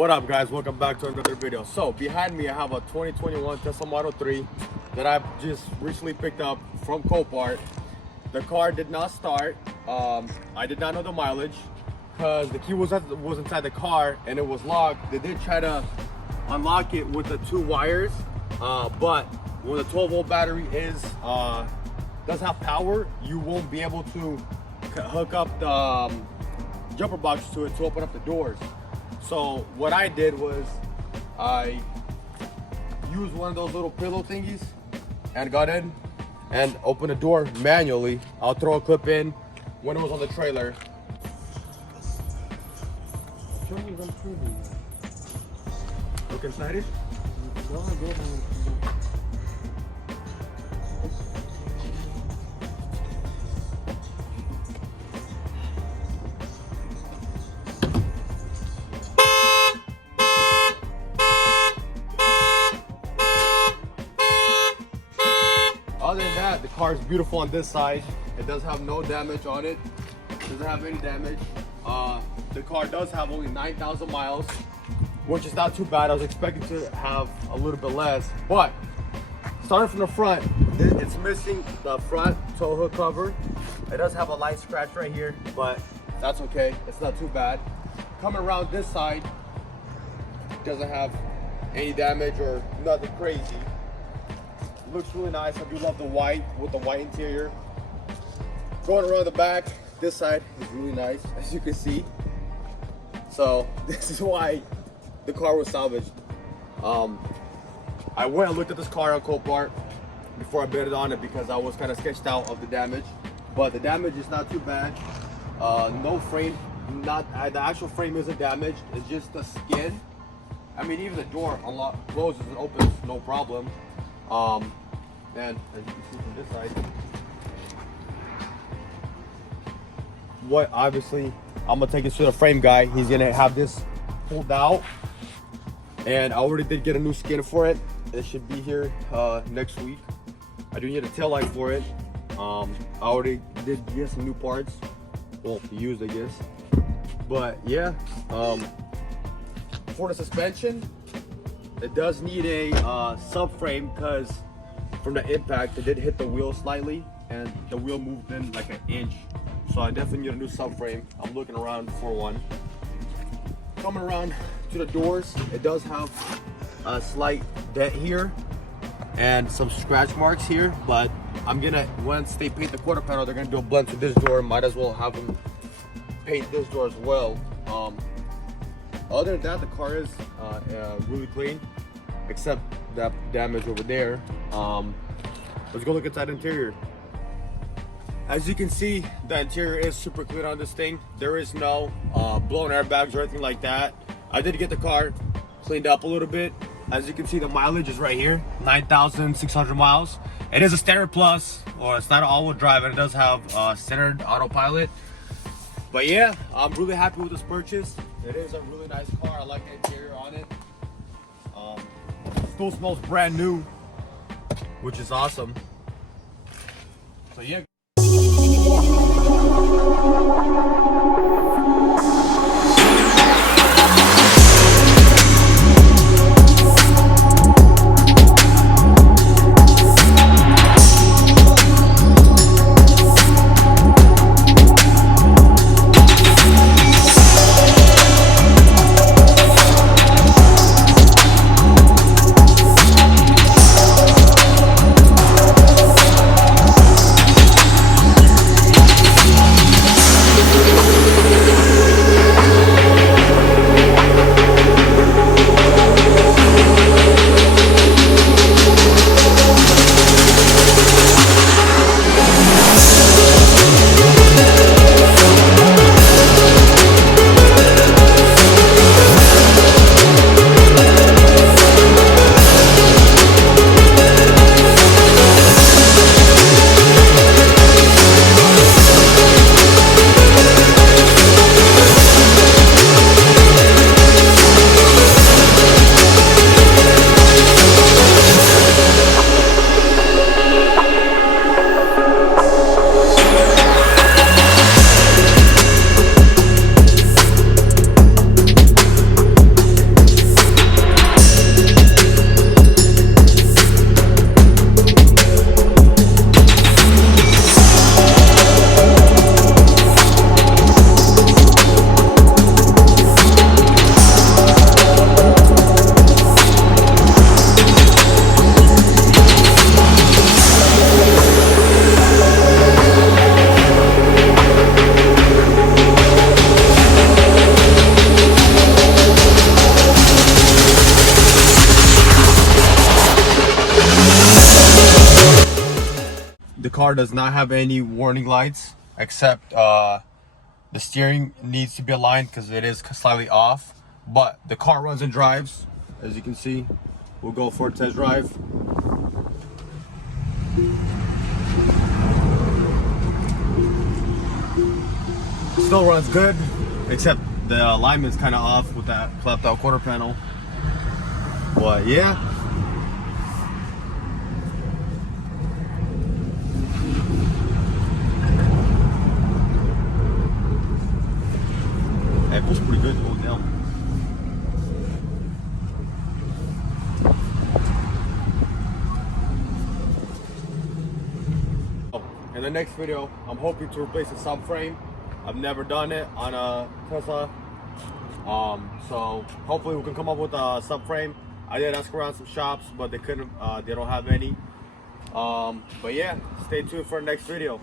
What up, guys? Welcome back to another video. So behind me I have a 2021 Tesla Model 3 that I've just recently picked up from Copart. The car did not start. I did not know the mileage because the key was inside the car and it was locked. They did try to unlock it with the two wires, but when the 12-volt battery does have power, you won't be able to hook up the jumper box to it to open up the doors. So what I did was I used one of those little pillow thingies and got in and opened the door manually. I'll throw a clip in when it was on the trailer. Look inside it. Other than that, the car is beautiful on this side. It does have no damage on it. Doesn't have any damage. The car does have only 9,000 miles, which is not too bad. I was expecting to have a little bit less, but starting from the front, it's missing the front tow hook cover. It does have a light scratch right here, but that's okay. It's not too bad. Coming around this side, doesn't have any damage or nothing crazy. Looks really nice. I do love the white with the white interior. Going around the back, this side is really nice, as you can see. So this is why the car was salvaged. I went and looked at this car on Copart before I bid it on it because I was kind of sketched out of the damage. But the damage is not too bad. No frame, the actual frame isn't damaged. It's just the skin. I mean, even the door closes and opens, no problem. And as you can see from this side, obviously I'm gonna take it to the frame guy. He's gonna have this pulled out, and I already did get a new skin for it. It should be here next week. I do need a tail light for it. I already did get some new parts, well, used I guess. But yeah, for the suspension, it does need a subframe because from the impact it did hit the wheel slightly and the wheel moved in like an inch. So I definitely need a new subframe. I'm looking around for one. Coming around to the doors, it does have a slight dent here and some scratch marks here, but I'm gonna, once they paint the quarter panel, they're gonna do a blend to this door. Might as well have them paint this door as well. Other than that, the car is really clean, except that damage over there. Let's go look inside the interior. As you can see, the interior is super clean on this thing. There is no blown airbags or anything like that. I did get the car cleaned up a little bit. As you can see, the mileage is right here, 9,600 miles. It is a standard plus, or it's not an all-wheel drive, and it does have standard autopilot. But yeah, I'm really happy with this purchase. It is a really nice car. I like the interior on it. Still smells brand new, which is awesome. So yeah. car does not have any warning lights, except the steering needs to be aligned because it is slightly off. But the car runs and drives, as you can see. We'll go for a test drive. Still runs good, except the alignment's kind of off with that flapped out quarter panel. But yeah. It feels pretty good going down. In the next video, I'm hoping to replace the subframe. I've never done it on a Tesla. So hopefully we can come up with a subframe. I did ask around some shops, but they couldn't, they don't have any. But yeah, stay tuned for the next video.